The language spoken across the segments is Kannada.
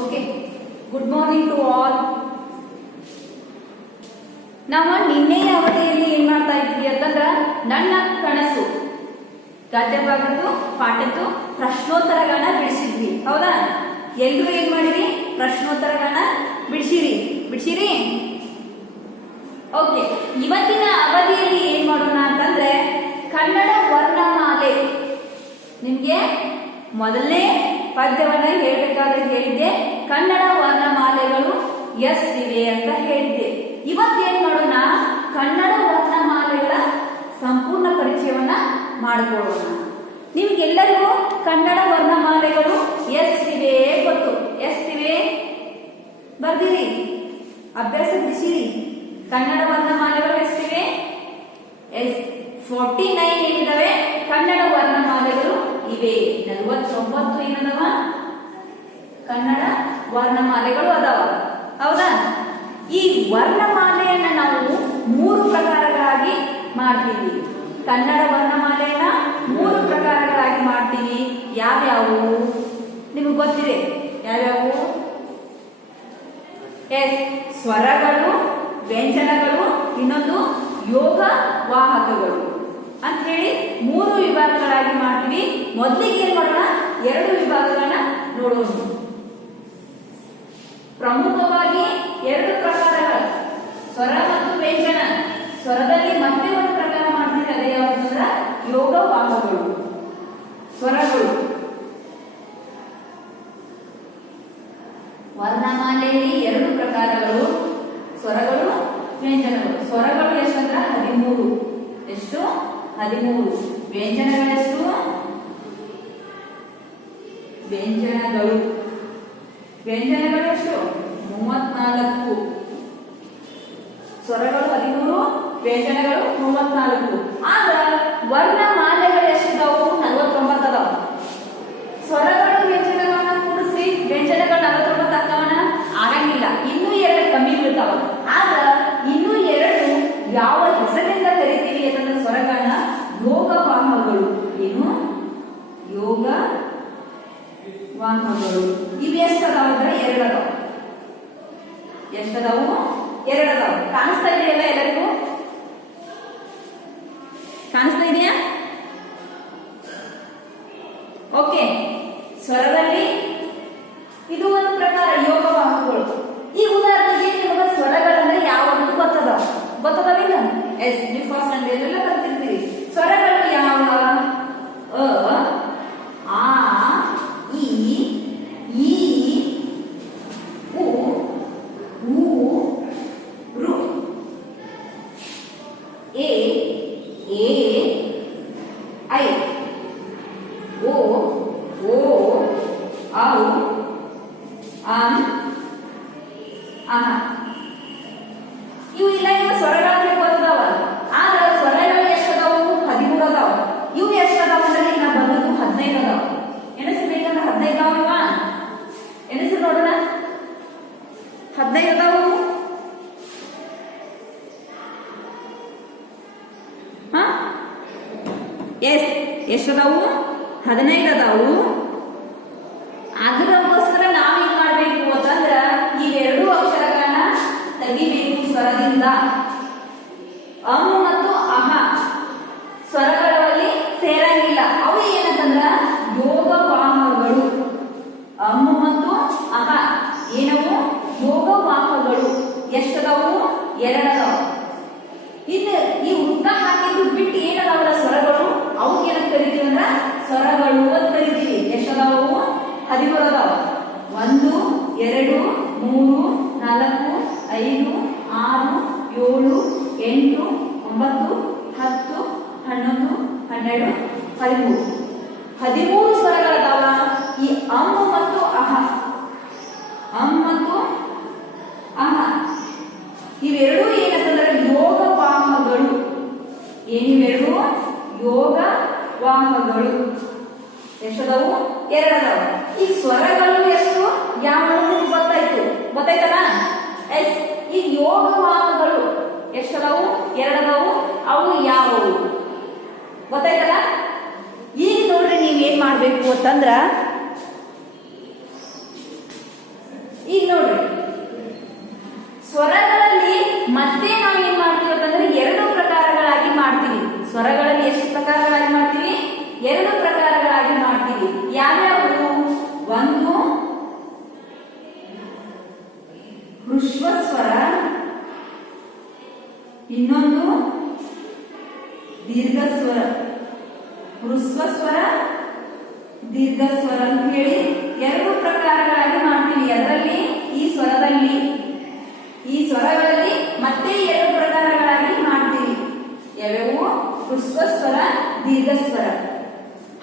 Okay, good morning to all. ನಾವು ನಿನ್ನೆಯ ಅವಧಿಯಲ್ಲಿ ಏನ್ ಮಾಡ್ತಾ ಇದ್ವಿ ಅಂತಂದ್ರ ನನ್ನ ಕನಸು ಗದ್ಯಭಾಗದ್ದು ಪಾಠದ್ದು ಪ್ರಶ್ನೋತ್ತರಗಳನ್ನ ಬಿಡಿಸಿದ್ವಿ. ಹೌದಾ? ಎಲ್ರು ಏನ್ ಮಾಡಿರಿ? ಪ್ರಶ್ನೋತ್ತರಗಳನ್ನ ಬಿಡಿಸಿರಿ. ಓಕೆ, ಇವತ್ತಿನ ಅವಧಿಯಲ್ಲಿ ಏನ್ ಮಾಡೋಣ ಅಂತಂದ್ರೆ ಕನ್ನಡ ವರ್ಣಮಾಲೆ. ನಿಮ್ಗೆ ಮೊದಲನೇ ಪದ್ಯವನ್ನ ಹೇಳ್ಬೇಕಾದ್ರೆ ಹೇಳಿದ್ದೆ ಕನ್ನಡ ವರ್ಣಮಾಲೆಗಳು ಎಷ್ಟಿವೆ ಅಂತ ಹೇಳಿದ್ದೆ. ಇವತ್ತೇನ್ ಮಾಡೋಣ? ಕನ್ನಡ ವರ್ಣಮಾಲೆಗಳ ಸಂಪೂರ್ಣ ಪರಿಚಯವನ್ನ ಮಾಡಿಕೊಳ್ಳೋಣ. ನಿಮ್ಗೆಲ್ಲರಿಗೂ ಕನ್ನಡ ವರ್ಣಮಾಲೆಗಳು ಎಷ್ಟಿವೆ ಗೊತ್ತು? ಎಷ್ಟಿವೆ ಬರ್ದಿರಿ, ಅಭ್ಯಾಸ ಬಿಡಿಸಿರಿ. ಕನ್ನಡ ವರ್ಣಮಾಲೆಗಳು ಎಷ್ಟಿವೆ? 49 ಏನಿದಾವೆ ಕನ್ನಡ ವರ್ಣಮಾಲೆಗಳು ಇವೆ. 49 ಏನದವ ಕನ್ನಡ ವರ್ಣಮಾಲೆಗಳು ಅದಾವ. ಹೌದಾ? ಈ ವರ್ಣಮಾಲೆಯನ್ನ ನಾವು 3 ಪ್ರಕಾರಗಳಾಗಿ ಮಾಡ್ತೀವಿ. ಕನ್ನಡ ವರ್ಣಮಾಲೆಯನ್ನ 3 ಪ್ರಕಾರಗಳಾಗಿ ಮಾಡ್ತೀವಿ. ಯಾವ್ಯಾವು ನಿಮಗೆ ಗೊತ್ತಿದೆ? ಯಾವ್ಯಾವು? ಸ್ವರಗಳು, ವ್ಯಂಜನಗಳು, ಇನ್ನೊಂದು ಯೋಗ ವಾಹಕಗಳು ಅಂತ ಹೇಳಿ 3 ವಿಭಾಗಗಳಾಗಿ ಮಾಡ್ತೀವಿ. ಮೊದಲಿಗೆ ಏನ್ ಮಾಡೋಣ? 2 ವಿಭಾಗಗಳನ್ನ ನೋಡೋಣ. ಪ್ರಮುಖವಾಗಿ 2 ಪ್ರಕಾರಗಳು, ಸ್ವರ ಮತ್ತು ವ್ಯಂಜನ. ಸ್ವರದಲ್ಲಿ ಮತ್ತೆ ಒಂದು ಪ್ರಕಾರ ಮಾಡ್ತೀವಿ, ಅದೇ ಯಾವ್ದಂದ್ರ ಯೋಗ ವಾಹಕಗಳು. ಸ್ವರಗಳು ವರ್ಣಮಾಲೆಯಲ್ಲಿ 2 ಪ್ರಕಾರಗಳು, ಸ್ವರಗಳು, ವ್ಯಂಜನಗಳು. ಸ್ವರಗಳು ಎಷ್ಟಂದ್ರ 13. ಎಷ್ಟು? 13. ವ್ಯಂಜನಗಳೆಷ್ಟು? ವ್ಯಂಜನಗಳು ಎಷ್ಟು? 34. ಸ್ವರಗಳು 13, ವ್ಯಂಜನಗಳು 34. ಆಗ ವರ್ಣಮಾಲೆಗಳು ಎಷ್ಟಿದಾವು? 49 ಅದಾವ. ಸ್ವರಗಳು ವ್ಯಂಜನಗಳನ್ನ ಕೂಡಿಸಿ ವ್ಯಂಜನಗಳು 49 ಆಗ್ತಾವನ? ಆಗಂಗಿಲ್ಲ. ಇನ್ನೂ 2 ಕಮ್ಮಿ ಬೀಳ್ತಾವ. ಆಗ ಇನ್ನೂ 2 ಯಾವ ಹೆಸರಿನಿಂದ ಕರಿತೀವಿ ಅಂತಂದ್ರೆ ಸ್ವರಗಳನ್ನ ಯೋಗ ವಾಹಗಳು. ಏನು? ಯೋಗ ವಾಹಗಳು. ಇವು ಎಷ್ಟದಾವ ಅಂದ್ರೆ 2 ಅದಾವ. ಎಷ್ಟದಾವು? 2 ಅದಾವ. ಕಾಣಿಸ್ತಾ ಇದೆಯಲ್ಲ ಎಲ್ಲರಿಗೂ? ಕಾಣಿಸ್ತಾ ಇದೆಯಾ? ಓಕೆ, ಸ್ವರದಲ್ಲಿ ಇದು ಒಂದು ಪ್ರಕಾರ ಯೋಗ ವಾಹಕಗಳು. ಈ ಉದಾಹರಣೆಗೆ ನಿಮಗೆ ಸ್ವರಗಳಂದ್ರೆ ಯಾವುದು ಗೊತ್ತದವಿಲ್ಲ? ಎಸ್, ನೀವು ಫಸ್ಟ್ ಅಂಡ್ ಎಲ್ಲೆಲ್ಲ ಕಲ್ತಿರ್ತೀರಿ. ಸ್ವರಗಳು ಯಾವ? ಆ, ಈ, ಉ, ರು, ಎ, ಐ, ಓ, ಔ, ಅಹ. ಇವು ಇಲ್ಲ. ಇವು ಸ್ವರಗಳಂದ್ರೆ ಗೊತ್ತದಾವ. ಆದ್ರೆ ಸ್ವರಗಳು ಎಷ್ಟದಾವು? 13 ಅದಾವ. ಇವು ಎಷ್ಟದಾವ ಅಂದ್ರೆ ಈಗ ಬಂದದ್ದು 15 ಅದಾವ. ಎಣಿಸ್ಬೇಕಂದ್ರೆ 15 ಅದಾವ. ಇವ ಎಣಿಸಿ ನೋಡೋಣ. 15 ಅದಾವು. ಎಷ್ಟದಾವು? 15 ಅದಾವು. ಅದಕ್ಕೋಸ್ಕರ ನಾವೇನ್ ಮಾಡ್ಬೇಕು ಅಂತಂದ್ರ ಈ 2 ಅಕ್ಷರಗಳನ್ನ ತೆಗಿಬೇಕು ಸ್ವರದಿಂದ. ಅಂ ಮತ್ತು ಅಹ ಸ್ವರಗಳಲ್ಲಿ ಸೇರಂಗಿಲ್ಲ. ಅವು ಏನಂತಂದ್ರ ಯೋಗ ವಾಹಗಳು. ಅಂ ಮತ್ತು ಅಹ ಏನವು? ಯೋಗ ವಾಹಗಳು. ಎಷ್ಟದಾವು? 2 ಅದಾವ. ಇನ್ನು ಈ ಉದ್ದ ಹಾಕಿದ್ದು ಬಿಟ್ಟು ಏನದಾವಲ್ಲ ಸ್ವರಗಳು, ಅವು ಏನಂತ ಕರಿತೀವಿ ಅಂದ್ರ ಸ್ವರಗಳು ಅಂತ ಕರಿತೀವಿ. ಎಷ್ಟದಾವು? 13 ಅದಾವ. 1, 2, 3, 4, 5, 6, 7, 8, 9, 10, 11, 12, 13. 13 ಸ್ವರಗಳದಾವ. ಈ ಅಂ ಮತ್ತು ಅಹ, ಇವೆರಡೂ ಏನಂತಂದ್ರೆ ಯೋಗ ವಾಹಗಳು. ಏನಿವೆರಡು? ಯೋಗ ವಾಹಗಳು. ಎಷ್ಟದವು? 2 ಅದಾವ. ಈ ಸ್ವರಗಳು ಎಷ್ಟು? ಯಾವ ಗೊತ್ತಾಯ್ತಲ್ಲ? ಎಸ್. ಈ ಯೋಗ ವಾಹಗಳು ಎಷ್ಟದವು? 2 ಅದಾವು. ಅವು ಯಾವುವು ಗೊತ್ತಾಯ್ತಲ್ಲ? ಈಗ ನೋಡ್ರಿ, ನೀವೇನ್ ಮಾಡ್ಬೇಕು ಅಂತಂದ್ರ ಈಗ ನೋಡ್ರಿ ಸ್ವರಗಳಲ್ಲಿ ಮತ್ತೆ ನಾವು ಏನ್ ಮಾಡ್ತೀವಿ ಅಂತಂದ್ರೆ ಎರಡು ಪ್ರಕಾರಗಳಾಗಿ ಮಾಡ್ತೀವಿ. ಸ್ವರಗಳಲ್ಲಿ ಎಷ್ಟು ಪ್ರಕಾರಗಳಾಗಿ ಮಾಡ್ತೀವಿ? ಎರಡು ಪ್ರಕಾರಗಳಾಗಿ ಮಾಡ್ತೀವಿ. ಯಾವ್ಯಾವು? ಒಂದು ಹೃಶ್ವ ಸ್ವರ, ಇನ್ನೊಂದು ದೀರ್ಘ ಸ್ವರ. ಹೃಸ್ವ ಸ್ವರ, ದೀರ್ಘ ಸ್ವರ ಅಂತ ಹೇಳಿ ಎರಡು ಪ್ರಕಾರಗಳಾಗಿ ಮಾಡ್ತೀವಿ. ಅದರಲ್ಲಿ ಈ ಸ್ವರಗಳಲ್ಲಿ ಮತ್ತೆ ಎರಡು ಪ್ರಕಾರಗಳಾಗಿ ಮಾಡ್ತೀವಿ. ಯಾವ್ಯಾವು? ಹೃಸ್ವ ಸ್ವರ, ದೀರ್ಘ ಸ್ವರ.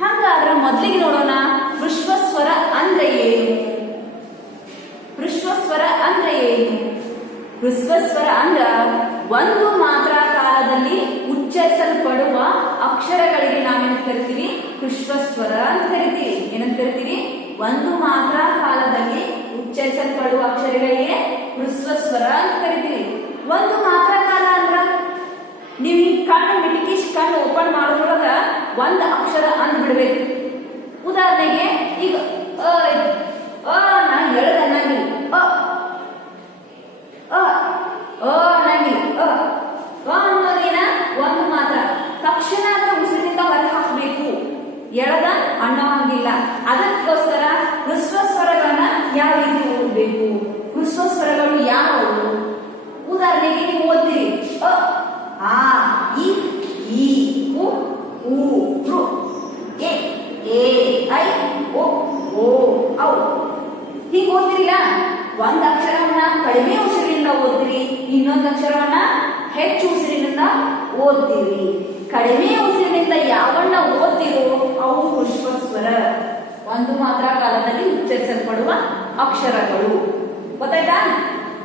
ಹಾಗಾದ್ರೆ ಮೊದಲಿಗೆ ನೋಡೋಣ, ಹೃಸ್ವ ಸ್ವರ ಅಂದ್ರೆ ಏನು? ಹೃಸ್ವ ಸ್ವರ ಅಂದ್ರೆ ಏನು? ಹೃಸ್ವ ಸ್ವರ ಅಂದ್ರ ಒಂದು ಮಾತ್ರ ಕಾಲದಲ್ಲಿ ಉಚ್ಚರಿಸಲ್ಪಡುವ ಅಕ್ಷರಗಳಿಗೆ ನಾವೇನು ಕರಿತೀವಿ? ಹೃಸ್ವ ಸ್ವರ ಅಂತ ಕರಿತೀವಿ. ಏನಂತ ಕರಿತೀವಿ? ಒಂದು ಮಾತ್ರ ಕಾಲದಲ್ಲಿ ಉಚ್ಚರಿಸಲ್ಪಡುವ ಅಕ್ಷರಗಳಿಗೆ ಹೃಸ್ವ ಸ್ವರ ಅಂತ ಕರಿತೀವಿ. ಒಂದು ಮಾತ್ರ ಕಾಲ ಅಂದ್ರ ನೀವು ಈ ಕಣ್ಣು ಮಿಟಕಿಸಿ ಕಣ್ಣು ಓಪನ್ ಮಾಡೋದ್ರೊಳಗ ಒಂದು ಅಕ್ಷರ ಅಂದ್ ಬಿಡ್ಬೇಕು. ಉದಾಹರಣೆಗೆ ಈಗ ನಾ ಎಳದ ಅನ್ನಂಗಿಲ್ಲ, ಅನ್ನಂಗಿಲ್ಲ. ಅನ್ನೋದೇನ ಒಂದು ಮಾತ್ರ ತಕ್ಷಣ ಅಂತ ಉಸಿರಿನಿಂದ ಹೊರ ಹಾಕಬೇಕು. ಎಳದ ಅನ್ನೋಂಗಿಲ್ಲ. ಅದಕ್ಕೋಸ್ಕರ ಹೃಸ್ವ ಸ್ವರಗಳನ್ನ ಯಾವ ರೀತಿ ಓದಬೇಕು? ಹೃಸ್ವ ಸ್ವರಗಳು ಯಾವುವು? ಉದಾಹರಣೆಗೆ ನೀವು ಓದ್ತೀರಿ ಆ, ಈ, ಉ, ಋ, ಎ, ಐ, ಓ, ಔ. ಹೀಗೆ ಓದ್ತಿರಿಲ್ಲ? ಒಂದ್ ಅಕ್ಷರವನ್ನ ಕಡಿಮೆ ಉಸಿರಿನಿಂದ ಓದ್ತೀರಿ, ಇನ್ನೊಂದು ಅಕ್ಷರವನ್ನ ಹೆಚ್ಚು ಉಸಿರಿನಿಂದ ಓದ್ತೀರಿ. ಕಡಿಮೆ ಉಸಿರಿನಿಂದ ಯಾವನ್ನ ಓದ್ತಿರೋ ಅವು ಹೃಸ್ವ ಸ್ವರ, ಒಂದು ಮಾತ್ರ ಕಾಲದಲ್ಲಿ ಉಚ್ಚರಿಸಲ್ಪಡುವ ಅಕ್ಷರಗಳು. ಗೊತ್ತಾಯ್ತಾ?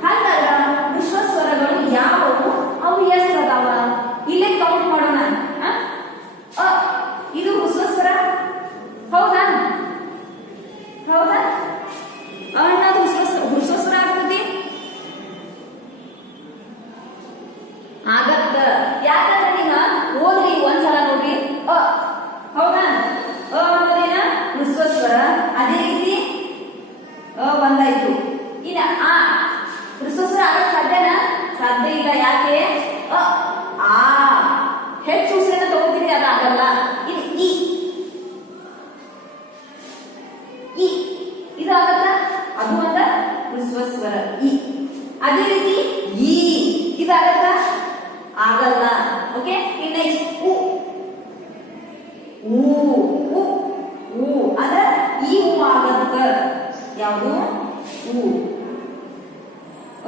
ಹಾಗಾದ್ರೆ ಹೃಸ್ವ ಸ್ವರಗಳು ಯಾವುವು? ಅವು ಎಷ್ಟು ಅದಾವ? ಇಲ್ಲೇ ಕೌಂಟ್ ಮಾಡೋಣ. ಇದು ಹೃಸ್ವ ಸ್ವರ, ಹೌದಾ? ಹೌದಾ? ಅನ್ನೋದು ಹೃಸ್ವ ಸ್ವರ ಆಗ್ತದೆ. ಆಗತ್ತ. ಯಾಕಂದ್ರೆ ನೀವ ಓದ್ರಿ ಒಂದ್ಸಲ ನೋಡ್ರಿ. ಹೌದಾ? ಅನ್ನೋದೇನ ಹೃಸ್ವ ಸ್ವರ. ಅದೇ ರೀತಿ ಒಂದಾಯ್ತು. ಇನ್ನ ಆ ಹೃಸ್ವ ಸ್ವರ ಆಗಕ್ ಸಾಧ್ಯನಾ? ಸಾಧ್ಯ ಇಲ್ಲ. ಯಾಕೆ? ಹೆಚ್ಚು ಉಸಿರನ್ನ ತಗೋತೀರಿ, ಅದಾಗಲ್ಲ. ಇದು ಇದು ಆಗತ್ತ? ಅದು ಒಂದ ಹೃಸ್ವ ಸ್ವರ ಇ. ಅದೇ ರೀತಿ ಇದಾಗತ್ತ? ಆಗಲ್ಲ. ಓಕೆ. ಇನ್ನ ಅದ ಈ ಹೂ ಆಗತ್ತ. ಯಾವುದು? ಹೂ.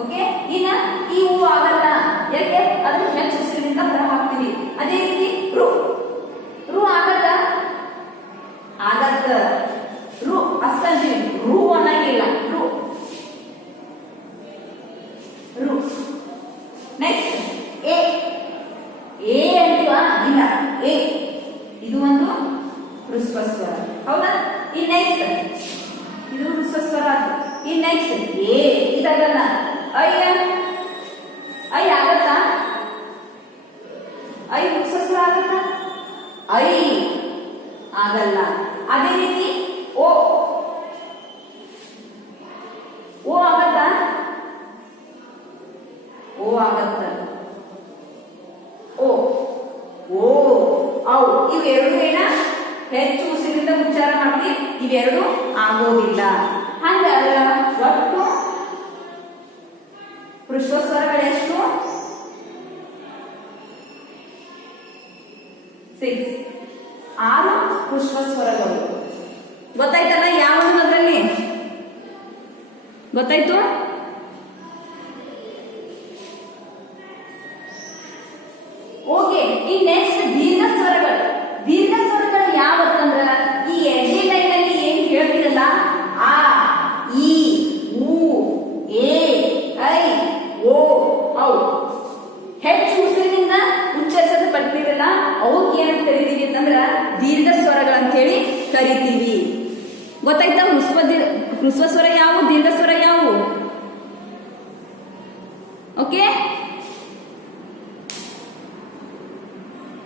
ಓಕೆ. ಇನ್ನ ಈ ಹೂ ಆಗಲ್ಲ. ಯಾಕೆ? ಅದನ್ನ ಹೆಚ್ಚು ಉಸಿರಿನಿಂದ ಹೊರ ಹಾಕ್ತೀವಿ. ಅದೇ ರೀತಿ ರು ಆಗತ್ತ? ಆಗತ್ತ. ರು ಅಷ್ಟಂತೀವಿ, ರು ಅನ್ನಂಗಿಲ್ಲ. ರು. ನೆಕ್ಸ್ಟ್ ಎ ಅಂತೀವ? ಇಲ್ಲ. ಎ ಇದು ಒಂದು ಹೃಸ್ವ ಸ್ವರ, ಹೌದಾ? ಈ ನೆಕ್ಸ್ಟ್ ಇದು ಹೃಸ್ವ ಸ್ವರ. ಈ ನೆಕ್ಸ್ಟ್ ಎ ಇದಾಗಲ್ಲ. ಐ ಆಗತ್ತಾ? ಐ ಹೃಸ್ವ ಸ್ವರ ಆಗತ್ತಾ? ಐ ಆಗಲ್ಲ. ಅದೇ ರೀತಿ ಓ ಆಗತ್ತಾ? ಓ ಆಗತ್ತ. ಔ. ಇವೆರಡು ಏನ ಹೆಚ್ಚು ಉಸಿರಿನಿಂದ ಉಚ್ಚಾರ ಮಾಡ್ತೀವಿ, ಇವೆರಡು ಆಗೋದಿಲ್ಲ. ಹಂಗಾದ್ರೆ ಒಟ್ಟು ಹೃಸ್ವ ಸ್ವರಗಳೆಷ್ಟು? 6 ಹೃಸ್ವ ಸ್ವರಗಳು. ಗೊತ್ತಾಯ್ತಲ್ಲ ಯಾವುದು ಅದರಲ್ಲಿ? ಗೊತ್ತಾಯ್ತು? ಓಕೆ. ಈ ನೆಕ್ಸ್ಟ್ ದೀರ್ಘ ಸ್ವರಗಳು. ದೀರ್ಘ ಸ್ವರಗಳು ಯಾವತ್ತಂದ್ರ ಈ ಎರಡನೇ ಲೈನ್ ಅಲ್ಲಿ ಏನ್ ಹೇಳ್ತಿರಲ್ಲ, ಆ, ಈ, ಉ, ಎ, ಐ, ಓ, ಔ. ಹೆಚ್ಚು ಉಸಿರಿನಿಂದ ಉಚ್ಚರಿಸಲು ಬರ್ತಿರಲ್ಲ, ಅವಕ್ಕೆ ಏನಂತ ಕರಿತೀವಿ ಅಂತಂದ್ರ ದೀರ್ಘ ಸ್ವರಗಳಂತ ಹೇಳಿ ಕರಿತೀವಿ. ಗೊತ್ತಾಯ್ತಾ? ಹೃಸ್ವ ಸ್ವರ ಯಾವುವು? ದೀರ್ಘ ಸ್ವರ ಯಾವುವು? ಓಕೆ.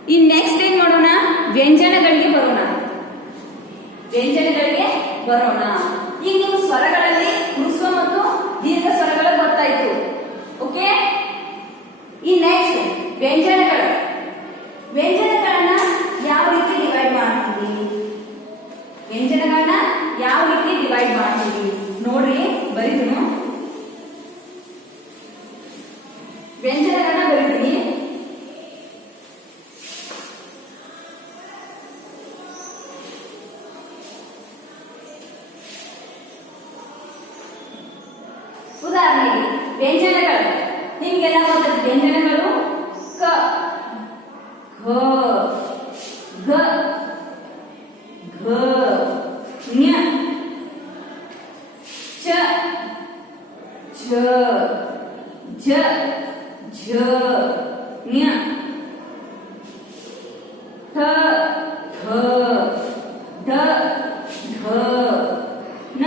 ಈ ನೆಕ್ಸ್ಟ್ ಏನ್ ಮಾಡೋಣ? ವ್ಯಂಜನಗಳಿಗೆ ಬರೋಣ. ಈಗ ನೀವು ಸ್ವರಗಳಲ್ಲಿ ಹೃಸ್ವ ಮತ್ತು ದೀರ್ಘ ಸ್ವರಗಳು ಗೊತ್ತಾಯ್ತು. ಓಕೆ, ಈ ನೆಕ್ಸ್ಟ್ ವ್ಯಂಜನಗಳು. ವ್ಯಂಜನಗಳನ್ನ ಯಾವ ರೀತಿ ಡಿವೈಡ್ ಮಾಡ್ತೀವಿ? ವ್ಯಂಜನಗಳನ್ನ ಯಾವ ರೀತಿ ಡಿವೈಡ್ ಮಾಡ್ತೀವಿ ನೋಡ್ರಿ, ಬರೀತೀನಿ. ವ್ಯಂಜನಗಳನ್ನ ಬರೀತೀನಿ. ಉದಾಹರಣೆಗೆ ವ್ಯಂಜನಗಳು ನಿಮಗೆಲ್ಲ ಗೊತ್ತಿದೆ. ವ್ಯಂಜನಗಳು ಕ, ಘ, ಘ, ಘ, ಞ, ಚ, ಛ, ಝ, ಝ, ಞ, ಠ, ಠ, ಢ, ಢ, ಣ,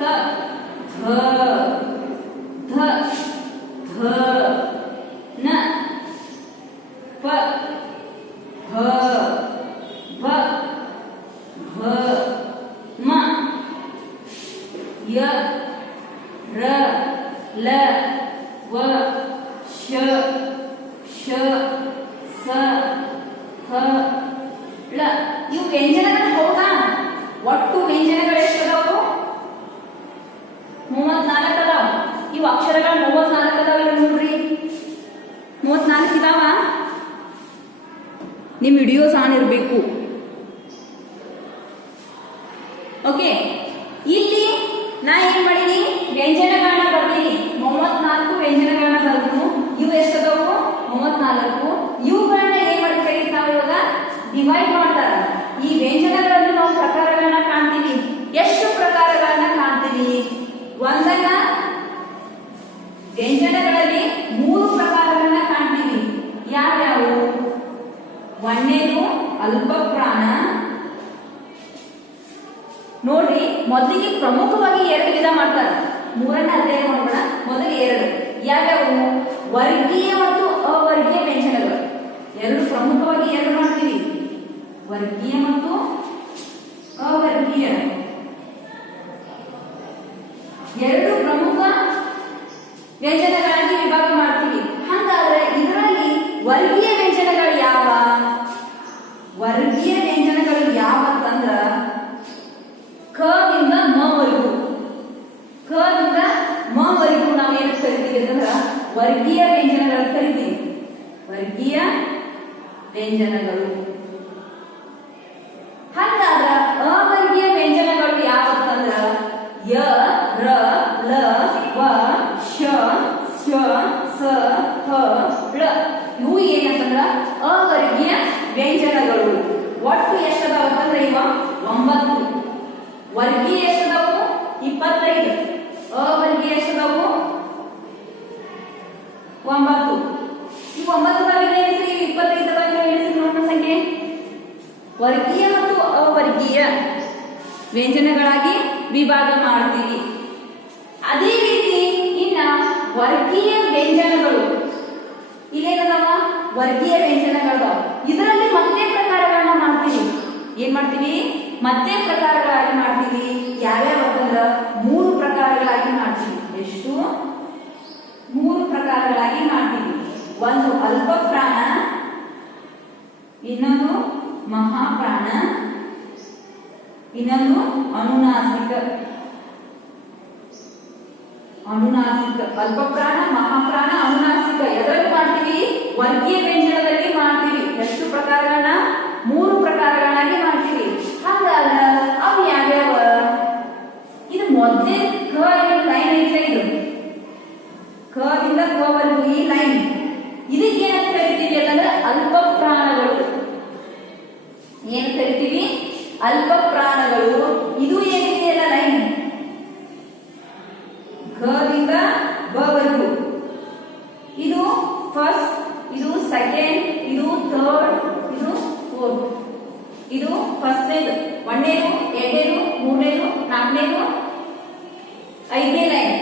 ತ, ಥ, ಧ, ಧ, ನ, ಪ, ಫ, ಭ, ಭ, ಮ, ಯ, ರ, ಲ, ವ, ಶ, ಶ, ಸ, ಹ, ಳ. ಇವು ವ್ಯಂಜನಗಳು ಹೌದಾ? ಒಟ್ಟು ವ್ಯಂಜನಗಳು ಎಷ್ಟದಾವು? 34 ಅದಾವ. ಇವು ಅಕ್ಷರಗಳು 34 ಅದಾವ. ಇಲ್ಲಿ ನೋಡ್ರಿ 34 ಇದಾವ. ನಿಮ್ ವಿಡಿಯೋಸ್ ಆನ್ ಇರಬೇಕು. ಓಕೆ, ಇಲ್ಲಿ ನಾ ಏನ್ ಮಾಡೀನಿ? ವ್ಯಂಜನಗಳನ್ನ ಬರ್ತೀನಿ. 34 ವ್ಯಂಜನಗಳನ್ನ ಬರ್ತೀನಿ. ಇವು ಎಷ್ಟದಾವು? 34. ಇವುಗಳನ್ನ ಏನ್ ಮಾಡಿ ಕರೀತಾವ? ಇವಾಗ ಡಿವೈಡ್ ಮಾಡ್ತಾರ. ಈ ವ್ಯಂಜನಗಳಲ್ಲಿ ನಾವು ಪ್ರಕಾರಗಳನ್ನ ಕಾಣ್ತೀವಿ. ಎಷ್ಟು ಪ್ರಕಾರಗಳನ್ನ ಕಾಣ್ತೀವಿ? ಒಂದನ್ನ ವ್ಯಂಜನಗಳಲ್ಲಿ 3 ಪ್ರಕಾರಗಳನ್ನ ಕಾಣ್ತೀವಿ. ಯಾವ್ಯಾವು? ಒಂದನೇದು ಅಲ್ಪ ಪ್ರಾಣ. ನೋಡ್ರಿ, ಮೊದಲಿಗೆ ಪ್ರಮುಖವಾಗಿ 2 ವಿಧ ಮಾಡ್ತಾರೆ. ಮೂರನ್ನ ಅಧ್ಯಯನ ಮಾಡೋಣ. ಮೊದಲು 2 ಯಾವ್ಯಾವು? ವರ್ಗೀಯ ಮತ್ತು ಅವರ್ಗೀಯ ವ್ಯಂಜನಗಳು. 2 ಪ್ರಮುಖವಾಗಿ 2 ಮಾಡ್ತೀವಿ. ವರ್ಗೀಯ ಮತ್ತು ಅವರ್ಗೀಯ 2 ಪ್ರಮುಖ ವ್ಯಂಜನಗಳಾಗಿ ವಿಭಾಗ ಮಾಡ್ತೀವಿ. ಹಾಗಾದ್ರೆ ಇದರಲ್ಲಿ ವರ್ಗೀಯ ವ್ಯಂಜನಗಳು ಯಾವ? ವರ್ಗೀಯ ವ್ಯಂಜನಗಳು ಯಾವಂತಂದ್ರ ಕ ದಿಂದ ಮ ವರೆಗೂ, ಕ ದಿಂದ ಮ ವರೆಗೂ ನಾವೇನು ಕರಿತೀವಿ ಅಂತಂದ್ರ ವರ್ಗೀಯ ವ್ಯಂಜನಗಳು ಕರಿತೀವಿ. ವರ್ಗೀಯ ವ್ಯಂಜನಗಳು. ಹಾಗಾದ್ರ ಅವರ್ಗೀಯ ವ್ಯಂಜನಗಳು ಯಾವಂತಂದ್ರ ಯ, ರ, ಲ, ವ, ಶ, ಶ, ಸ, ಹ, ಳ. ಇವು ಏನಂತಂದ್ರ ಅವರ್ಗೀಯ ವ್ಯಂಜನಗಳು. ಒಟ್ಟು ಎಷ್ಟದಾವ ಅಂತಂದ್ರ ಇವ 9. ವರ್ಗೀಯ ಎಷ್ಟದಾವು? 25. ಅವರ್ಗೀಯ ಎಷ್ಟದಾವು? 9. ಈ 9 ಎಣಿಸಿ, 25 ಎಣಿಸಿ ನೋಡೋಣ ಸಂಖ್ಯೆ. ವರ್ಗೀಯ ಮತ್ತು ಅವರ್ಗೀಯ ವ್ಯಂಜನಗಳಾಗಿ ವಿಭಾಗ ಮಾಡ್ತೀವಿ. ಅದೇ ರೀತಿ ಇನ್ನ ವರ್ಗೀಯ ವ್ಯಂಜನಗಳು ಇಲ್ಲೇನದಾವ? ವರ್ಗೀಯ ವ್ಯಂಜನಗಳದಾವ. ಇದರಲ್ಲಿ ಮತ್ತೆ ಪ್ರಕಾರಗಳನ್ನ ಮಾಡ್ತೀವಿ. ಏನ್ ಮಾಡ್ತೀವಿ? ಮತ್ತೆ ಪ್ರಕಾರಗಳಾಗಿ ಮಾಡ್ತೀವಿ. ಯಾವ್ಯಾವ ಅಂತಂದ್ರ 3 ಪ್ರಕಾರಗಳಾಗಿ ಮಾಡ್ತೀವಿ. ಎಷ್ಟು? 3 ಪ್ರಕಾರಗಳಾಗಿ ಮಾಡ್ತೀವಿ. ಒಂದು ಅಲ್ಪ ಪ್ರಾಣ, ಇನ್ನೊಂದು ಮಹಾಪ್ರಾಣ, ಇನ್ನೊಂದು ಅನುನಾಸಿಕ. ಅನುನಾಸಿಕ, ಅಲ್ಪ ಪ್ರಾಣ, ಮಹಾಪ್ರಾಣ, ಅನುನಾಸಿಕ ಎದರಲ್ಲಿ ಮಾಡ್ತೀವಿ? ವರ್ಗೀಯ ವ್ಯಂಜನದಲ್ಲಿ ಮಾಡ್ತೀವಿ. ಎಷ್ಟು ಪ್ರಕಾರಗಳನ್ನ? 3 ಪ್ರಕಾರಗಳಾಗಿ ಮಾಡ್ತೀವಿ. ಹಾಗಾದ್ರೆ ಅವು ಯಾವ್ಯಾವ? ಇದು ಮೊದಲೇ ಕ ಲೈನ್ ಐತೆ. ಇದು ಕ ದಿಂದ ಕ ವರೆಗೂ ಈ ಲೈನ್. ಇದಕ್ಕೆ ಏನಂತ ಕರಿತೀವಿ ಅಂತಂದ್ರೆ ಅಲ್ಪ ಪ್ರಾಣಗಳು. ಏನ್ ಕರಿತೀವಿ? ಅಲ್ಪ ಪ್ರಾಣಗಳು. ಇದು ಏನಿದೆಯಲ್ಲ ಲೈನ್ ಘ ದಿಂದ ಬ ವರೆಗೂ. ಇದು ಫಸ್ಟ್, ಇದು ಸೆಕೆಂಡ್, ಇದು ಥರ್ಡ್, ಇದು ಫೋರ್ತ್. ಇದು ಫಸ್ಟ್ನೇದು, 1ನೇದು, 2ನೇದು, 3ನೇದು, 4ನೇದು, 5ನೇ ಲೈನ್.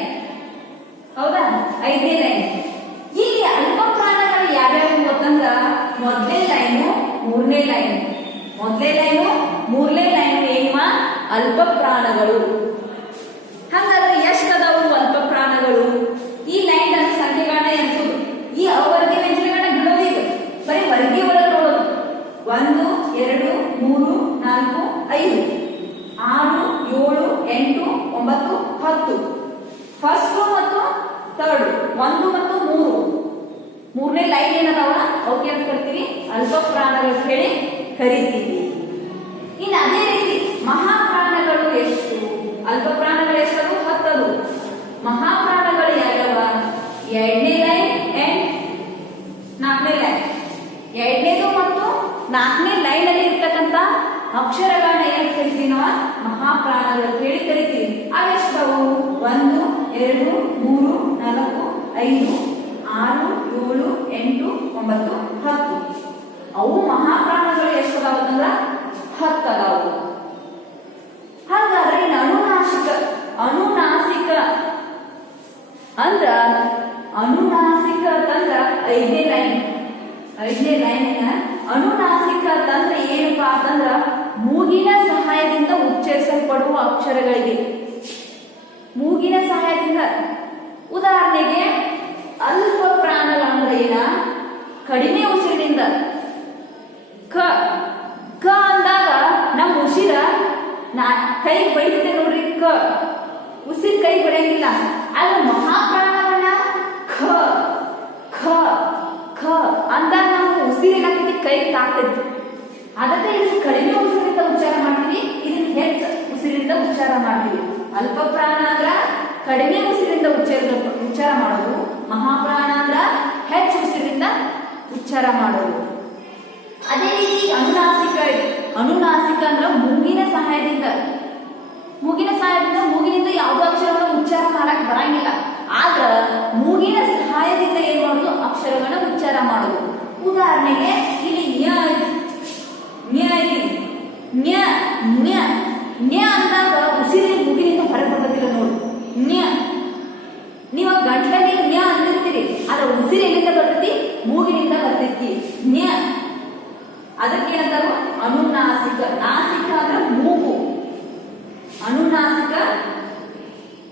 ಹೌದಾ? 5ನೇ ಲೈನ್. ಇಲ್ಲಿ ಅಲ್ಪ ಪ್ರಾಣಗಳು ಯಾವ್ಯಾವ ಗೊತ್ತಂದ್ರ ಮೊದಲನೇ ಲೈನು, 3ನೇ ಲೈನ್. ಮೊದಲನೇ ಲೈನು, 3ನೇ ಲೈನ್ ಏನ್ಮ? ಅಲ್ಪ ಪ್ರಾಣಗಳು. 8 9 10. ಫಸ್ಟ್ ಮತ್ತು ಥರ್ಡ್ 1 ಮತ್ತು 3 ಮೂರನೇ ಲೈನ್ ಏನದಾವ ಅವಕ್ಕೆ ಅಂತ ಕರಿತೀವಿ ಅಲ್ಪಪ್ರಾಣಗಳು ಹೇಳಿ ಕರಿತೀವಿ. ಇನ್ನು ಅದೇ ರೀತಿ ಮಹಾಪ್ರಾಣಗಳು ಎಷ್ಟು? ಅಲ್ಪಪ್ರಾಣಗಳು ಎಷ್ಟದು? 10. ಮಹಾಪ್ರಾಣಗಳು ಯಾವ್ಯಾವ? 2ನೇ ಲೈನ್ ಅಂಡ್ 4ನೇ ಲೈನ್. 2ನೇದು ಮತ್ತು 4ನೇ ಲೈನ್ ಅಲ್ಲಿ ಇರ್ತಕ್ಕಂಥ ಅಕ್ಷರಗಳನ್ನ ಏನ್ ಕರಿತೀವಿ ನಾವು? ಮಹಾಪ್ರಾಣಗಳು ಹೇಳಿ ಕರಿತೀವಿ. ಅವೆಷ್ಟವು? 1 2 3 4 5 6 7 8 9 10. ಅವು ಮಹಾಪ್ರಾಣಗಳು ಎಷ್ಟದಾವ ಅಂದ್ರ 10 ಅದಾವು. ಹಾಗಾದ್ರೆ ಅನುನಾಸಿಕ ಅಂದ್ರ ಅನುನಾಸಿಕ ಅಂತಂದ್ರ 5ನೇ ಲೈನ್ ಅನುನಾಸಿಕ ಅಂತಂದ್ರ ಏನಪ್ಪಾ ಅಂತಂದ್ರ ಮೂಗಿನ ಸಹಾಯದಿಂದ ಉಚ್ಚರಿಸಲ್ಪಡುವ ಅಕ್ಷರಗಳಿಗೆ. ಮೂಗಿನ ಸಹಾಯದಿಂದ. ಉದಾಹರಣೆಗೆ ಅಲ್ಪ ಪ್ರಾಣಗಳಂದ್ರೆ ಏನ? ಕಡಿಮೆ ಉಸಿರಿನಿಂದ ಕ ಅಂದಾಗ ನಮ್ಮ ಉಸಿರ ಕೈ ಬಡಿತಿದೆ ನೋಡ್ರಿ. ಉಸಿರು ಕೈ ಬಡಿಯಂಗಿಲ್ಲ. ಅಲ್ಲ ಮಹಾಪ್ರಾಣವನ್ನ ಖ ಅಂದಾಗ ನಾವು ಉಸಿರೇನಾಗ್ತೈತಿ? ಕೈ ತಾಕ್ತೈತಿ. ಅದಕ್ಕೆ ಇದನ್ನ ಕಡಿಮೆ ಉಸಿರಿಂದ ಉಚ್ಚಾರ ಮಾಡ್ತೀವಿ, ಇದನ್ನ ಹೆಚ್ಚು ಉಸಿರಿಂದ ಉಚ್ಚಾರ ಮಾಡ್ತೀವಿ. ಅಲ್ಪ ಪ್ರಾಣ ಅಂದ್ರ ಕಡಿಮೆ ಉಸಿರಿಂದ ಉಚ್ಚಾರ ಮಾಡೋದು, ಮಹಾಪ್ರಾಣ ಅಂದ್ರ ಹೆಚ್ಚು ಉಸಿರಿಂದ ಉಚ್ಚಾರ ಮಾಡೋದು. ಅದೇ ರೀತಿ ಅನುನಾಸಿಕ ಅಂದ್ರ ಮೂಗಿನ ಸಹಾಯದಿಂದ ಮೂಗಿನಿಂದ ಯಾವುದೋ ಅಕ್ಷರಗಳನ್ನು ಉಚ್ಚಾರ ಮಾಡಕ್ ಬರಂಗಿಲ್ಲ. ಆದ್ರ ಮೂಗಿನ ಸಹಾಯದಿಂದ ಏನ್ ಮಾಡೋದು? ಅಕ್ಷರಗಳನ್ನ ಉಚ್ಚಾರ ಮಾಡೋದು. ಉದಾಹರಣೆಗೆ ಇಲ್ಲಿ ನ್ಯ ಅಂದಾಗ ಉಸಿರಿ ಮೂಗಿನಿಂದ ಹೊರಗೆ ಬರೋದಿಲ್ಲ ನೋಡಿ. ನೀವು ಗಂಟಲಲ್ಲಿ ನ್ಯ ಅಂದಿರ್ತೀರಿ, ಆದ್ರೆ ಉಸಿರಿ ಎಲ್ಲಿಂದ ಬರ್ತೈತಿ? ಮೂಗಿನಿಂದ ಬರ್ತೈತಿ. ಅದಕ್ಕೆ ಏನಂತಾರು? ಅನುನಾಸಿಕ. ನಾಸಿಕ ಅಂದ್ರೆ ಮೂಗು. ಅನುನಾಸಿಕ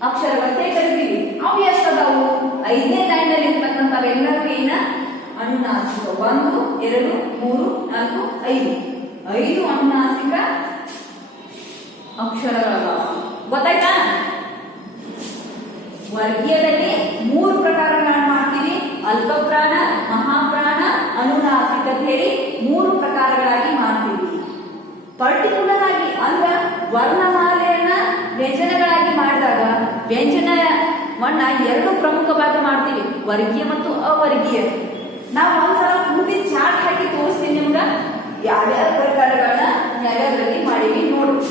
ಅಕ್ಷರಗಳಂತೆ ಕರಿತೀವಿ. ಅವು ಎಷ್ಟದಾವು? 5ನೇ ಲೈನ್ ಅಲ್ಲಿ ಇರ್ತಕ್ಕಂಥವೆಲ್ಲರೂ ಏನ? ಅನುನಾಸಿಕ. 1 2 3 4 5 5 ಅನುನಾಸಿಕ ಅಕ್ಷರಗಳದಾವ. ಗೊತ್ತಾಯ್ತಾ? ವರ್ಗೀಯದಲ್ಲಿ 3 ಪ್ರಕಾರಗಳನ್ನ ಮಾಡ್ತೀವಿ. ಅಲ್ಪಪ್ರಾಣ, ಮಹಾಪ್ರಾಣ, ಅನುನಾಸಿಕ ಹೇಳಿ 3 ಪ್ರಕಾರಗಳಾಗಿ ಮಾಡ್ತೀವಿ. ಪರ್ಟಿಕ್ಯುಲರ್ ಆಗಿ ಅಂದ್ರ ವರ್ಣಮಾಲೆಯನ್ನ ವ್ಯಂಜನಗಳಾಗಿ ಮಾಡಿದಾಗ ವ್ಯಂಜನವನ್ನ 2 ಪ್ರಮುಖವಾಗಿ ಮಾಡ್ತೀವಿ, ವರ್ಗೀಯ ಮತ್ತು ಅವರ್ಗೀಯ. ನಾವು ಒಂದ್ಸಲ ಪೂರ್ತಿ ಚಾರ್ಟ್ ಹಾಕಿ ತೋರಿಸ್ತೀನಿ ನಿಮ್ಗ ಯಾವ್ಯಾವ ಪ್ರಕಾರಗಳನ್ನ ಯಾವ್ಯಾವ್ದ್ರಲ್ಲಿ ಮಾಡಿವಿ ನೋಡ್ರಿ.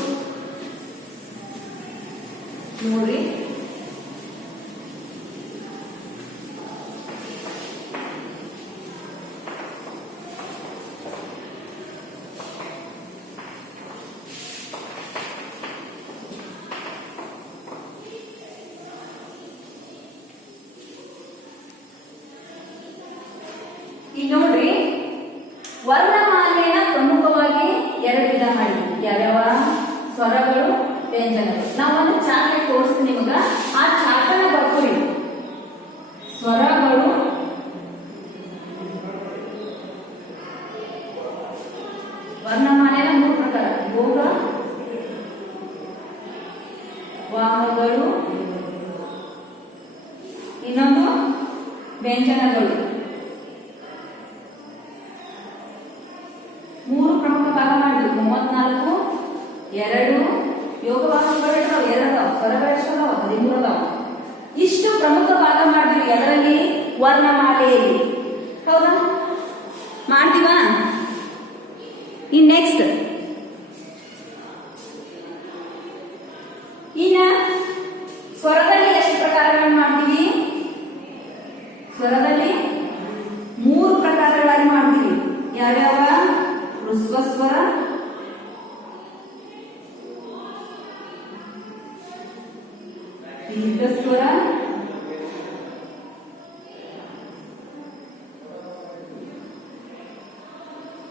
ಇಲ್ಲಿ ನೋಡ್ರಿ, ವರ್ಣಮಾಲೆಯ ಪ್ರಮುಖವಾಗಿ 2 ವಿಧ ಮಾಡಿ. ಯಾವ್ಯಾವ? ಸ್ವರಗಳು, ವ್ಯಂಜನಗಳು. ನಾವು ಒಂದು ಚಾರ್ಟ್ ತೋರಿಸ್ತೀನಿ ನಿಮಗ. ಆ ಚಾರ್ಟ್ ಅನ್ನ ಬರ್ತೀವಿ. ಸ್ವರಗಳು, ವರ್ಣಮಾಲೆಯ 3 ಪ್ರಕಾರ: ಯೋಗ, ವಾಹಗಳು, ಇನ್ನೊಂದು ವ್ಯಂಜನಗಳು. 3 ಪ್ರಮುಖ ಭಾಗ ಮಾಡಿದ್ವಿ. 34 2 ಯೋಗವಾಹಗಳು 2 ಸ್ವರಗಳು 13 ಇಷ್ಟು ಪ್ರಮುಖ ಭಾಗ ಮಾಡಿದ್ವಿ. ಅದರಲ್ಲಿ ವರ್ಣಮಾಲೆಯಲ್ಲಿ. ಹೌದಾ? ಮಾಡ್ತೀವಾ? ನೆಕ್ಸ್ಟ್ ಇನ್ನ ಸ್ವರದಲ್ಲಿ ಎಷ್ಟು ಪ್ರಕಾರಗಳನ್ನು ಮಾಡ್ತೀವಿ? ಸ್ವರದಲ್ಲಿ 3 ಪ್ರಕಾರಗಳಾಗಿ ಮಾಡ್ತೀವಿ. ಯಾವ್ಯಾವ? ಹೃಸ್ವಸ್ವರ, ದೀರ್ಘಸ್ವರ,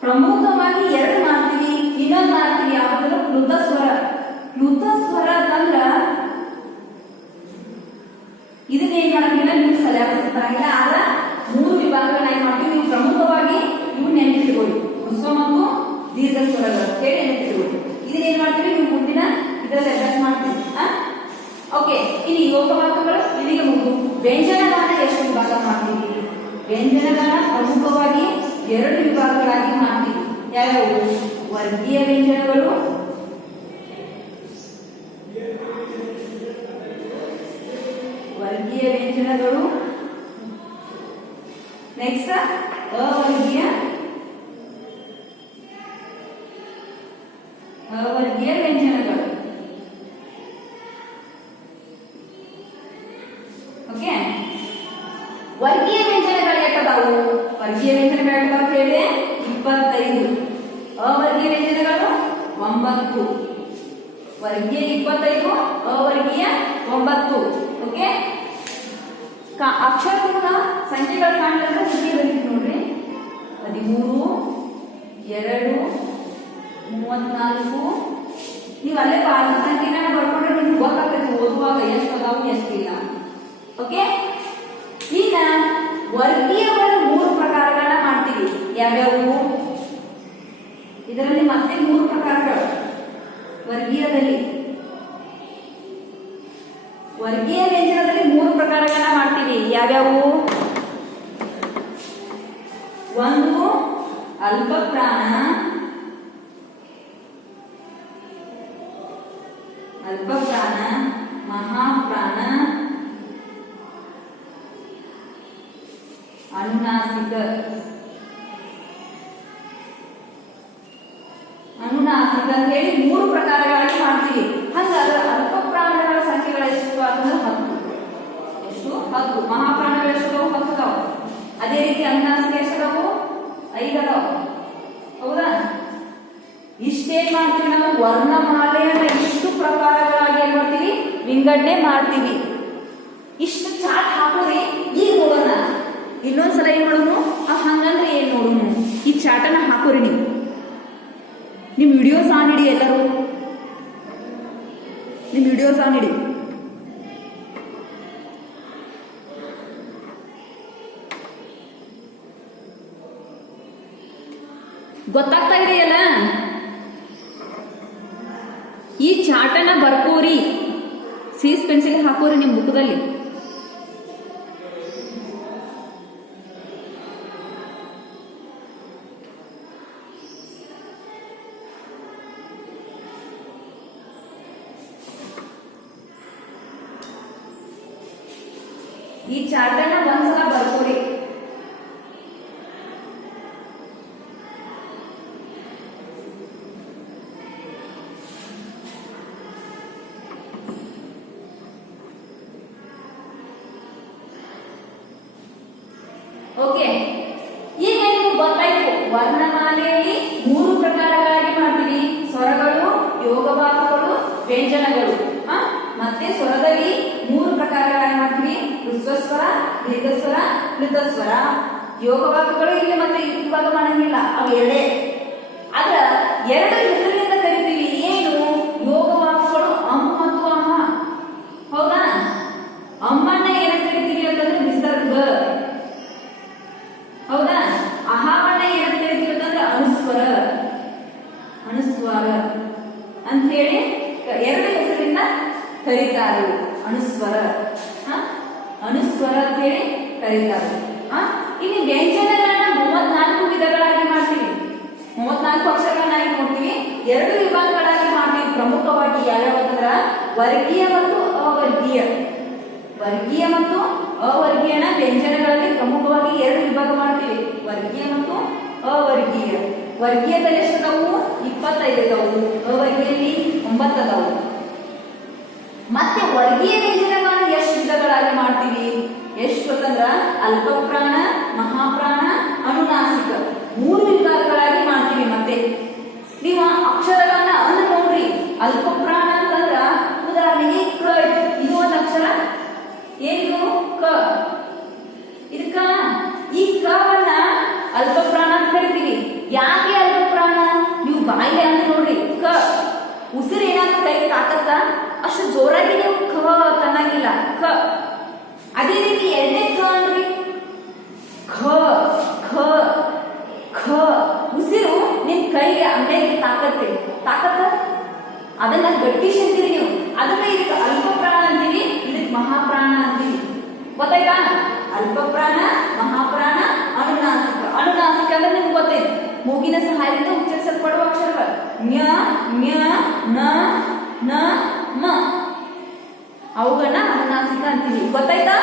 ಪ್ರಮುಖವಾಗಿ 2 ಮಾಡ್ತೀವಿ. ಇನ್ನೊಂದು ಮಾಡ್ತೀವಿ ಯಾವ್ದು? ಪ್ಲುತಸ್ವರ. ಪ್ಲುತಸ್ವರ ಅಂತಂದ್ರ ಇದನ್ನ ಏನ್ ಮಾಡಂಗಿಲ್ಲ, ನೀವು ಸಿಲೆಬಸ್ ಬರಂಗಿಲ್ಲ. ಆದ್ರ 3 ವಿಭಾಗಗಳನ್ನ ಏನ್ ಮಾಡ್ತೀವಿ? ನೀವು ಪ್ರಮುಖವಾಗಿ ಇವು ನೆನಪಿಟ್ಕೊಳ್ಳಿ. ಹೃಸ್ವ ಮತ್ತು ದೀರ್ಘ ಸ್ವರಗಳು ಹೇಳಿ ನೆನಪಿಟ್ಕೊಳ್ಳಿ. ಇದನ್ನ ಏನ್ ಮಾಡ್ತೀವಿ? ನೀವು ಮುಂದಿನ ಇದರಲ್ಲಿ ಅಭ್ಯಾಸ ಮಾಡ್ತೀವಿ. ಓಕೆ, ಇನ್ನು ಯೋಗವಾಕ್ಯಗಳು ಇಲ್ಲಿಗೆ ಮುಗಿದು ವ್ಯಂಜನಗಾನ ಎಷ್ಟು ವಿಭಾಗ ಮಾಡ್ತೀವಿ? ವ್ಯಂಜನಗಾನ ಪ್ರಮುಖವಾಗಿ 2 ವಿಭಾಗಗಳಾಗಿ ಮಾಡ್ತೀವಿ. ಯಾವ್ಯಾವು? ವರ್ಗೀಯ ವ್ಯಂಜನಗಳು, ವರ್ಗೀಯ ವ್ಯಂಜನಗಳು, ನೆಕ್ಸ್ಟ್ ಅವರ್ಗೀಯ ವ್ಯಂಜನಗಳು. ಓಕೆ, ವರ್ಗೀಯ ವ್ಯಂಜನಗಳು ಯಾಕದಾವು? ವರ್ಗೀಯ ವ್ಯಂಜನಗಳು ಯಾಕದಾವ ಹೇಳಿ? 25. ಅವರ್ಗೀಯ ವ್ಯಂಜನಗಳು 9. ವರ್ಗೀಯ 25, ಅವರ್ಗೀಯ 9. ಓಕೆ, ಅಕ್ಷರಪೂರ್ಣ ಸಂಖ್ಯೆಗಳು ಕಾಣಲಿಲ್ಲ ಇಲ್ಲಿ ಬರೀತೀವಿ ನೋಡ್ರಿ. 13, 2, 34. ನೀವು ಅಲ್ಲೇ ಸಂಖ್ಯೆನ ಬರ್ಕೊಂಡ್ರೆ ನಿಮ್ಗೆ ಗೊತ್ತಾಗ್ತದೆ ಓದುವಾಗ ಎಷ್ಟು ಅದಾವು ಎಷ್ಟಿಲ್ಲ. ಓಕೆ, ಈಗ ವರ್ಗೀಯಗಳು 3 ಪ್ರಕಾರಗಳನ್ನ ಮಾಡ್ತೀವಿ. ಯಾವ್ಯಾವು? ಇದರಲ್ಲಿ ಮತ್ತೆ 3 ಪ್ರಕಾರಗಳು ವರ್ಗೀಯದಲ್ಲಿ. ವರ್ಗೀಯ ವ್ಯಂಜನದಲ್ಲಿ 3 ಪ್ರಕಾರಗಳನ್ನ ಮಾಡ್ತೀವಿ. ಯಾವ್ಯಾವು? 1 ಅಲ್ಪಪ್ರಾಣ, ಅಲ್ಪಪ್ರಾಣ, ಮಹಾಪ್ರಾಣ, ಅನುನಾಸಿಕ. ಅನುನಾಸಿಕ ಅಂತ ಹೇಳಿ 3 ಪ್ರಕಾರಗಳಾಗಿ ಮಾಡ್ತೀವಿ. ಹಂಗಾದ್ರೆ ಅಲ್ಪಪ್ರಾಣಗಳ ಸಂಖ್ಯೆಗಳ ಎಷ್ಟು ಅಂತಂದ್ರೆ 10. ಎಷ್ಟು? 10. ಮಹಾಪ್ರಾಣಗಳು ಎಷ್ಟು? 10 ಅದಾವ. ಅದೇ ರೀತಿ ಅನುನಾಸಿಕ ಎಷ್ಟು ಅದಾವು? 5 ಅದಾವ. ಹೌದಾ? ಇಷ್ಟೇನ್ ಮಾಡ್ತೀವಿ ನಾವು? ವರ್ಣಮಾಲೆಯನ್ನ ಇಷ್ಟು ಪ್ರಕಾರಗಳಾಗಿ ಏನ್ ಮಾಡ್ತೀವಿ? ವಿಂಗಡಣೆ ಮಾಡ್ತೀವಿ. ಇಷ್ಟು ಚಾರ್ಟ್ ಹಾಕೋರಿ. ಈಗ ನೋಡೋಣ, ಇನ್ನೊಂದ್ಸಲ ಏನ್ ಮಾಡೋಣ? ಹಂಗಂದ್ರೆ ಏನ್ ನೋಡೋಣ? ಈ ಚಾರ್ಟನ್ನ ಹಾಕೋರಿ. ನಿಮ್ ವಿಡಿಯೋಸ್ ಆನ್ ಇಡಿ. ಎಲ್ಲರೂ ನಿಮ್ ವಿಡಿಯೋಸ್ ಆನ್ ಇಡಿ. ಗೊತ್ತಾಗ್ತಾ ಇದೆಯಲ್ಲ? ಈ ಚಾರ್ಟನ್ನ ಬರ್ಕೋರಿ. ಸೀಸ್ ಪೆನ್ಸಿಲ್ ಹಾಕೋರಿ ನಿಮ್ ಬುಕ್ದಲ್ಲಿ. ಈ ಚಾರ್ಟನ್ನ ಒಂದ್ಸಲ ಬರ್ಕೋರಿ. ಓಕೆ, ಈಗ ನೀವು ಗೊತ್ತಾಯ್ತು ವರ್ಣಮಾಲೆಯಲ್ಲಿ 3 ಪ್ರಕಾರಗಳಾಗಿ ಮಾಡ್ತೀವಿ. ಸ್ವರಗಳು, ಯೋಗವಾಕ್ಯಗಳು, ವ್ಯಂಜನಗಳು. ಮತ್ತೆ ಸ್ವರದಲ್ಲಿ 3 ಪ್ರಕಾರಗಳಾಗಿ ಮಾಡ್ತೀವಿ. ಹ್ರಸ್ವಸ್ವರ, ದೀರ್ಘಸ್ವರ, ಪ್ಲುತಸ್ವರ. ಯೋಗವಾಕ್ಯಗಳು ಇಲ್ಲಿ ಮತ್ತೆ ವಿಭಾಗ ಮಾಡಂಗಿಲ್ಲ, ಅವು ಎರಡೇ. ಅದ 2 ಹೆಸರಿನಿಂದ ಕರಿತೀವಿ. ಏನು? ಯೋಗವಾಕ್ಯಗಳು ಅಮ್ ಮತ್ತು ಅಹ. ಹೌದಾ? ಅಮ್ಮನ್ನ ಏನಂತ ಕರಿತೀವಿ ಅಂತಂದ್ರೆ ವಿಸರ್ಗ. ಹೌದಾ? ಅಹಾವನ್ನ ಏನಂತ ಕರಿತೀವಿ ಅಂತಂದ್ರೆ ಅನುಸ್ವರ. ಅನುಸ್ವಾರ ಅಂತ ಹೇಳಿ 2 ಹೆಸರಿಂದ ಕರೀತಾರೆ. ಅನುಸ್ವರ, ಅನುಸ್ವರ ಅಂತ ಹೇಳಿ ಕರೀತಾರೆ. ಇನ್ನು ವ್ಯಂಜನಗಳನ್ನ 34 ವಿಧಗಳಾಗಿ ಮಾಡ್ತೀವಿ. 34 ಅಕ್ಷರಗಳನ್ನಾಗಿ ನೋಡ್ತೀವಿ. 2 ವಿಭಾಗಗಳಾಗಿ ಮಾಡ್ತೀವಿ. ಪ್ರಮುಖವಾಗಿ ಯಾವ್ಯಾವಂದ್ರ ವರ್ಗೀಯ ಮತ್ತು ಅವರ್ಗೀಯ. ವರ್ಗೀಯ ಮತ್ತು ಅವರ್ಗೀಯನ ವ್ಯಂಜನಗಳಲ್ಲಿ ಪ್ರಮುಖವಾಗಿ 2 ವಿಭಾಗ ಮಾಡ್ತೀವಿ. ವರ್ಗೀಯ ಮತ್ತು ಅವರ್ಗೀಯ. ವರ್ಗೀಯದಲ್ಲಿ ಎಷ್ಟದಾವು? 25 ಇದಾವು. ಅವರ್ಗೀಯಲ್ಲಿ 9 ಅದಾವು. ಮತ್ತೆ ವರ್ಗೀಯ ವ್ಯಂಜನಗಳನ್ನು ಎಷ್ಟು ವಿಧಗಳಾಗಿ ಮಾಡ್ತೀವಿ? ಎಷ್ಟು ಅಂತಂದ್ರ ಅಲ್ಪಪ್ರಾಣ, ಮಹಾಪ್ರಾಣ, ಅನುನಾಸಿಕ 3 ವಿಭಾಗಗಳಾಗಿ ಮಾಡ್ತೀವಿ. ಮತ್ತೆ ನೀವು ಅಕ್ಷರಗಳನ್ನ ನೋಡ್ರಿ. ಅಲ್ಪಪ್ರಾಣ ಅಂತಂದ್ರ ಉದಾಹರಣೆಗೆ ಕ. ಇದು ಒಂದು ಅಕ್ಷರ. ಏನಿದು? ಕ. ಇದಕ್ಕ ಈ ಕವನ್ನ ಅಲ್ಪಪ್ರಾಣ ಅಂತ ಕರಿತೀವಿ. ಯಾಕೆ ಅಲ್ಪಪ್ರಾಣ? ನೀವು ಬಾಯಿಲೆ ಅಂತ ನೋಡ್ರಿ. ಕ ಉಸಿರು ಏನಾದ್ರು ಕೈ ತಾಕತ್ತ ಅಷ್ಟು ಜೋರಾಗಿ ನೀವು ಕ ತನ್ನಾಗಿಲ್ಲ. ಕ. ಅದೇ ರೀತಿ ಎರಡನೇ ಕ ಅಂದ್ರಿ. ಖ ಖ ಖ ಉಸಿರು ನಿಮ್ ಕೈಗೆ ಅಂದ್ರೆ ತಾಕತ್ತೆ. ಅದನ್ನ ಗಟ್ಟಿ ಶಕ್ತಿರಿ ನೀವು. ಅದನ್ನ ಇದಕ್ಕೆ ಅಲ್ಪಪ್ರಾಣ ಅಂತೀವಿ. ಮಹಾಪ್ರಾಣ ಅಂತೀವಿ. ಗೊತ್ತಾಯ್ತಾ? ಅಲ್ಪ ಪ್ರಾಣ, ಮಹಾಪ್ರಾಣ, ಅನುನಾಸಿಕ. ಅನುನಾಸಿಕ ಅಂದ್ರೆ ನಿಮ್ಗೆ ಗೊತ್ತೈತಿ, ಮೂಗಿನ ಸಹಾಯದಿಂದ ಉಚ್ಚರಿಸಲ್ಪಡುವ ಅಕ್ಷರಗಳು ಮ್ಯ, ಮ್ಯ, ನ, ನ, ಮ. ಅವುಗಳನ್ನ ಅನುನಾಸಿಕ ಅಂತೀವಿ. ಗೊತ್ತಾಯ್ತಾ?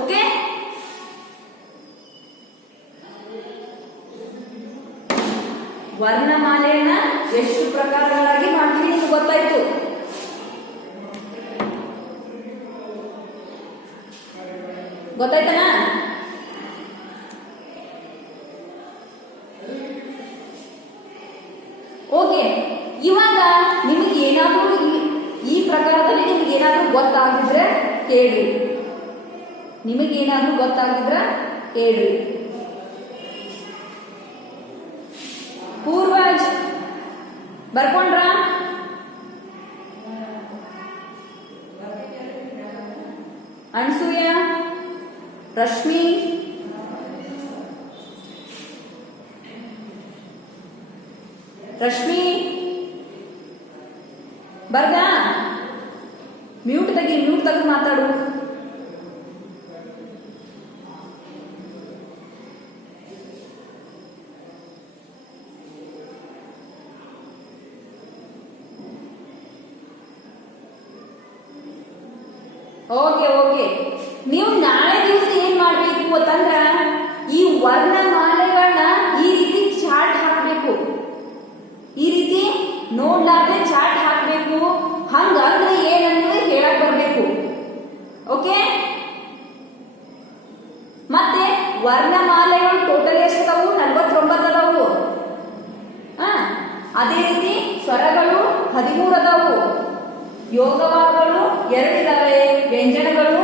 ಓಕೆ. ವರ್ಣಮಾಲೆಯನ್ನ ಎಷ್ಟು ಪ್ರಕಾರಗಳಾಗಿ ಮಾಡ್ತೀವಿ ನಿಮ್ಗೆ ಗೊತ್ತಾಯ್ತು. ಗೊತ್ತಾಯ್ತನಾ? ಓಕೆ. ಇವಾಗ ನಿಮಗೆ ಏನಾದ್ರೂ ಈ ಪ್ರಕಾರದಲ್ಲಿ ನಿಮ್ಗೆ ಏನಾದ್ರೂ ಗೊತ್ತಾಗಿದ್ರೆ ಕೇಳಿ. ನಿಮಗೇನಾದ್ರೂ ಗೊತ್ತಾಗಿದ್ರೆ ಕೇಳಿ. ಪೂರ್ವಜ್ ಬರ್ಕೊಂಡ್ರ? ಅನ್ಸೂಯ, ರಶ್ಮಿ, ರಶ್ಮಿ ಬರ್ದ? ಮ್ಯೂಟ್ ತೆಗೆದು ಮಾತಾಡು. Okay okay. ನೀವು ನಾಳೆ ದಿವಸ ಏನ್ ಮಾಡ್ಬೇಕು ಅಂತಂದ್ರ ಈ ವರ್ಣಮಾಲೆಗಳನ್ನ ಈ ರೀತಿ ಚಾರ್ಟ್ ಹಾಕ್ಬೇಕು. ಈ ರೀತಿ ನೋಡ್ಲಾರ್ದೆ ಚಾರ್ಟ್ ಹಾಕ್ಬೇಕು. ಹಂಗಂದ್ರೆ ಏನಂದ್ರೆ ಹೇಳಕ್ ಬರ್ಬೇಕು. ಓಕೆ. ಮತ್ತೆ ವರ್ಣಮಾಲೆಗಳು ಟೋಟಲ್ ಎಷ್ಟದವು? 49 ಅದಾವು. ಅದೇ ರೀತಿ ಸ್ವರಗಳು 13 ಅದಾವು. ಯೋಗವಾದಗಳು 2 ಇದಾವೆ. ವ್ಯಂಜನಗಳು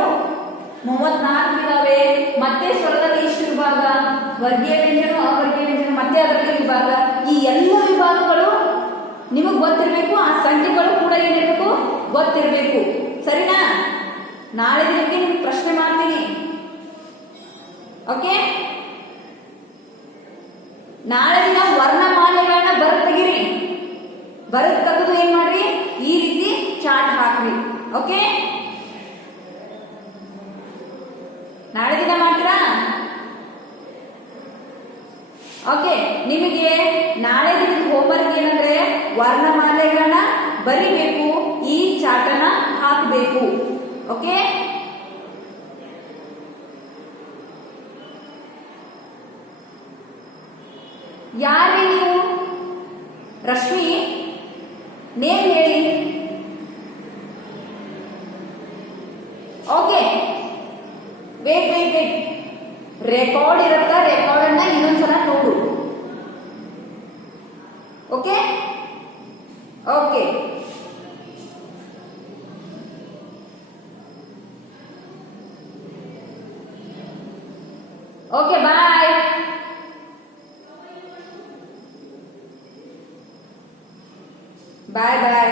34 ಇದಾವೆ. ಮತ್ತೆ ಸ್ವರದಲ್ಲಿ ಇಷ್ಟು ವಿಭಾಗ, ವರ್ಗೀಯ ವ್ಯಂಜನ, ಅವರ್ಗೀಯ ವ್ಯಂಜನ, ಮತ್ತೆ ಅದರಲ್ಲಿ ವಿಭಾಗ. ಈ ಎಲ್ಲ ವಿಭಾಗಗಳು ನಿಮಗ್ ಗೊತ್ತಿರಬೇಕು. ಆ ಸಂಖ್ಯೆಗಳು ಕೂಡ ಏನಿರಬೇಕು? ಗೊತ್ತಿರಬೇಕು. ಸರಿನಾ? ನಾಳೆ ದಿನಕ್ಕೆ ನಿಮ್ಗೆ ಪ್ರಶ್ನೆ ಮಾಡ್ತೀನಿ. ಓಕೆ. ನಾಳೆ ದಿನ ವರ್ಣಮಾಲೆಗಳನ್ನ ಬರದ್ ತೆಗಿರಿ. ಬರದ್ ತೆಗೆದು ಏನ್ ಮಾಡ್ರಿ? ಈ ರೀತಿ ಚಾರ್ಟ್ ಹಾಕ್ರಿ. ಓಕೆ. ನಾಳೆ ದಿನ ಮಾಡ್ತೀರಾ? ಓಕೆ. ನಿಮಗೆ ನಾಳೆ ದಿನದ ಹೋಮ್ವರ್ಕ್ ಏನಂದ್ರೆ ವರ್ಣಮಾಲೆಗಳನ್ನ ಬರಿಬೇಕು, ಈ ಚಾರ್ಟನ್ನ ಹಾಕಬೇಕು. ಓಕೆ. ಯಾರೇ ನೀವು? ರಶ್ಮಿ, ನೇಮ್ ಹೇಳಿ. ಓಕೆ. ವೇಟ್. ರೆಕಾರ್ಡ್ ಇರುತ್ತಾ? ರೆಕಾರ್ಡ್ ಅನ್ನ ಇನ್ನೊಂದ್ಸಲ ನೋಡು. Okay okay. Okay bye. Bye ಬಾಯ್.